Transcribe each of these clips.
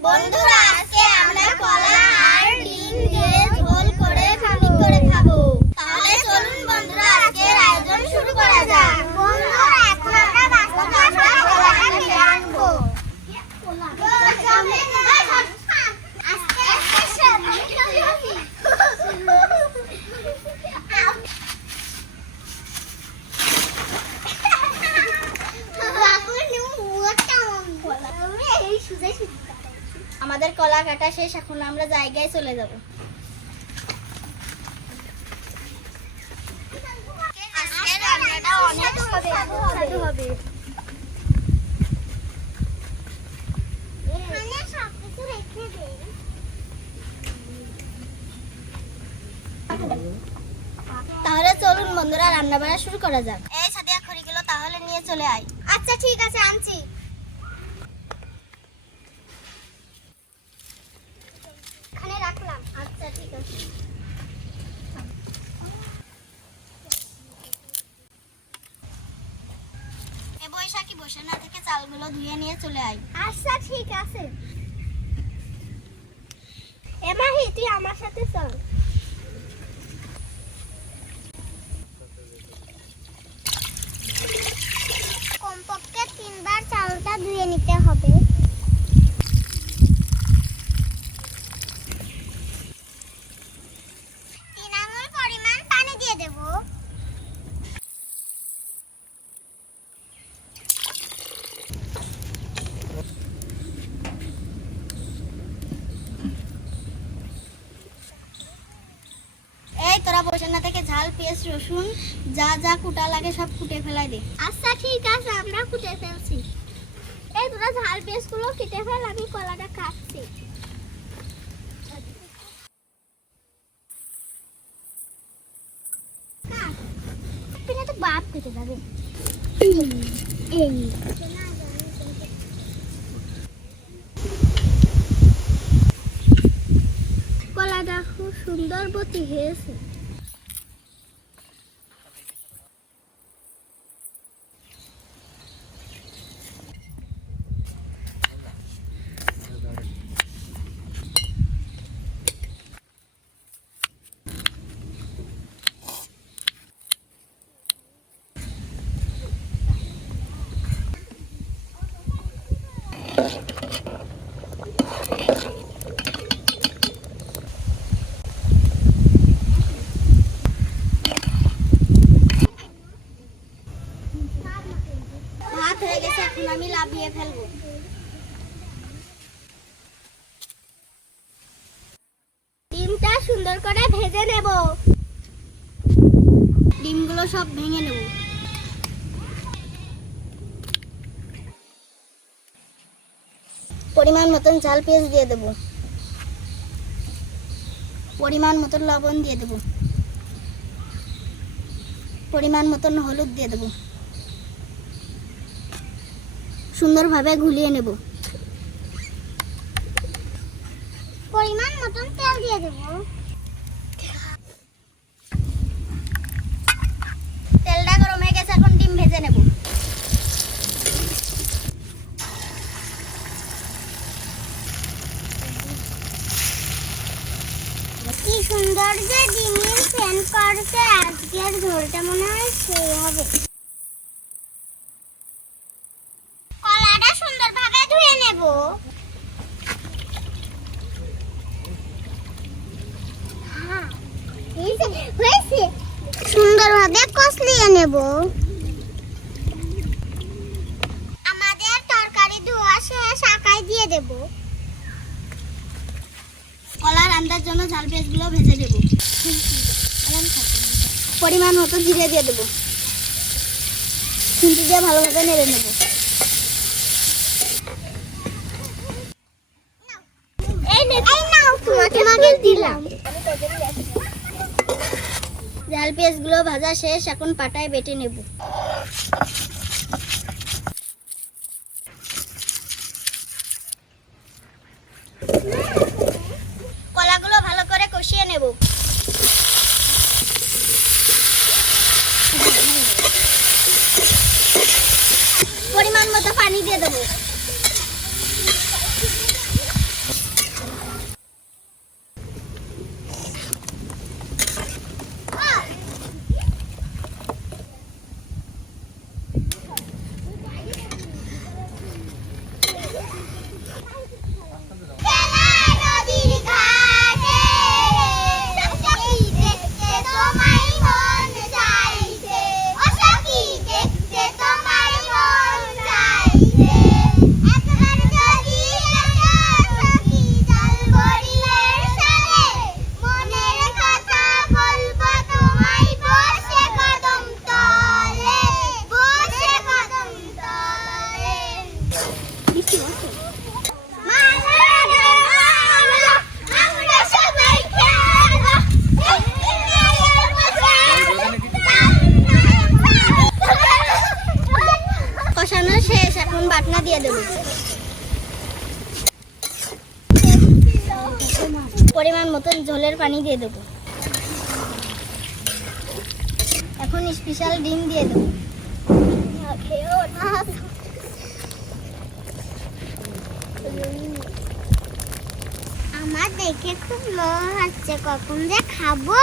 বন্ধুরা, আজকে আমরা কলা আর ডিম দিয়ে ঝোল করে পিকনিক করে খাবো। তাহলে চলুন বন্ধুরা, আজকের আয়োজন শুরু করা যাক। বন্ধুরা, এখন আমরা বাস্কেটে কলা কেটে আনবো। আমাদের কলা কাটা শেষ, এখন আমরা জায়গায় চলে যাব। আজকে রান্নাটা অনেক সুস্বাদু হবে। এখানে সবকিছু রেখে দেন। তাহলে চলুন বন্ধুরা, রান্না বান্না শুরু করা যাক। এই সাদিয়া খড়িগুলো তাহলে নিয়ে চলে আয়। আচ্ছা ঠিক আছে, আনছি। এখানে রাখলাম। আচ্ছা ঠিক আছে। এ বৈশাখী, বসে না থেকে চালগুলো ধুয়ে নিয়ে চলে আয়। আচ্ছা ঠিক আছে। এ মাহি, তুই আমার সাথে চল। কমপক্ষে 3 বার চালটা ধুয়ে নিতে হবে। 3 আঙুল পরিমাণ পানি দিয়ে দেব। এই তোরা বসে না থেকে ঝাল, পেঁয়াজ, রসুন যা যা কুটা লাগে সব কুটে ফেলাই দে। আচ্ছা ঠিক আছে, আমরা কুটে ফেলছি। এই তোরা ঝাল পেঁয়াজ গুলো কেটে ফেল, আমি কলাটা কাটছি। পিনে তো বাপ কেটে যাবে। এই কলাটা খুব সুন্দর বতি হয়েছে। ভাত হয়ে গেছে, এখন আমি লাভিয়ে ফেলবো। ডিমটা সুন্দর করে ভেজে নেব। ডিমগুলো সব ভেঙে নেব। পরিমাণ মতন ঝাল পেঁয়াজ দিয়ে দেব। পরিমাণ মতন লবণ দিয়ে দেব। পরিমাণ মতন হলুদ দিয়ে দেব। সুন্দরভাবে ঘুলিয়ে নেব। পরিমাণ মতন তেল দিয়ে দেব। তেলটা গরম হয়ে গেছে, এখন ডিম ভেজে নেব। কি সুন্দর যে ডিমের ফ্যান করছে, আজকের ঝোলটা মনে হয় সেই হবে। কলাটা সুন্দরভাবে ধুয়ে নেব। হয়েছে, সুন্দরভাবে কষলিয়ে নেব। আমাদের তরকারি ধোয়া শেষ, আকায় দিয়ে দেব। কলার রান্নার জন্য ঝাল পেঁয়াজগুলো ভেজে দেব। পরিমাণ মতো জিরে দিয়ে দেব। খুন্তি দিয়ে ভালোভাবে নেড়ে নেব। ঝাল পেঁয়াজগুলো ভাজা শেষ, এখন পাটায় বেটে নেব। কলাগুলো ভালো করে কষিয়ে নেব। পরিমাণ মতো পানি দিয়ে দেবো। পরিমাণ মতন ঝোলের পানি দিয়ে দেবো। এখন স্পেশাল ডিম দিয়ে দেবো। আমার দেখে খুব লোভ হচ্ছে, কখন যে খাবো।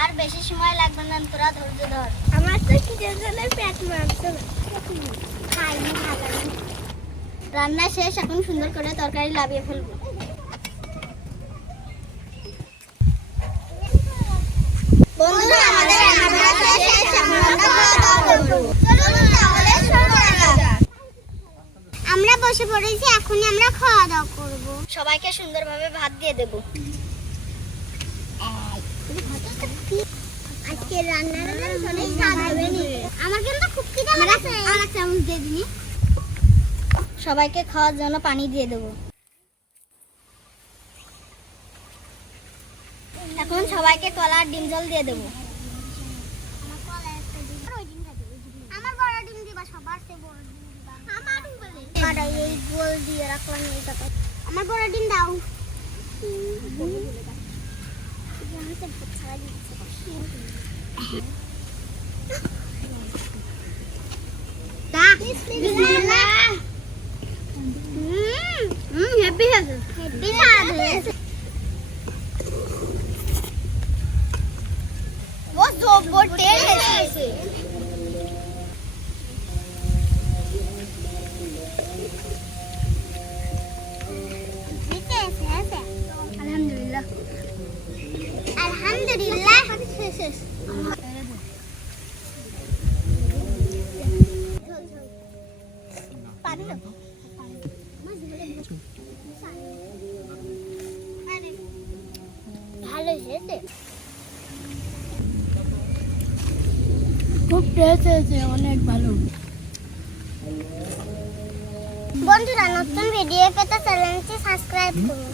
আর বেশি সময় লাগবে না, তোরা ধৈর্য ধর। আমার তো খিদে জলে পেট মারছে। খাইনি ভালো। রান্না শেষ, এখন সুন্দর করে তরকারি লাভিয়ে ফেলবো। বন্ধুরা, আমাদের রান্না বান্না শেষ, এখন আমরা খাওয়া দাওয়া করব। চলুন তাহলে শুরু করা যাক। আমরা বসে পড়েছি, এখনই আমরা খাওয়া দাওয়া করব। সবাইকে সুন্দরভাবে ভাত দিয়ে দেব। আজকে রান্নাটা অনেক স্বাদ হবে নি। আমার কিন্তু খুব খিদে লাগছে। আমার চামচ দিয়ে দিনি। সবাইকে খাওয়ার জন্য পানি দিয়ে দেব। এখন সবাইকে কলা আর ডিম জল দিয়ে দেব। আমার বড় ডিম দিবা, সবার চেয়ে বড় ডিম দিবা। আমার বলে আরে এই গোল দিয়ে রাখলাম এটা। আমার বড় ডিম দাও। হ্যাপি আছে, হ্যাপি আছে। वो जो बोटे है से कैसे अल्हम्दुलिल्लाह अल्हम्दुलिल्लाह पानी लो ভালো হয়েছে, খুব টেস্ট হয়েছে, অনেক ভালো। বন্ধুরা, নতুন ভিডিও পেতে চ্যানেলটি সাবস্ক্রাইব করুন।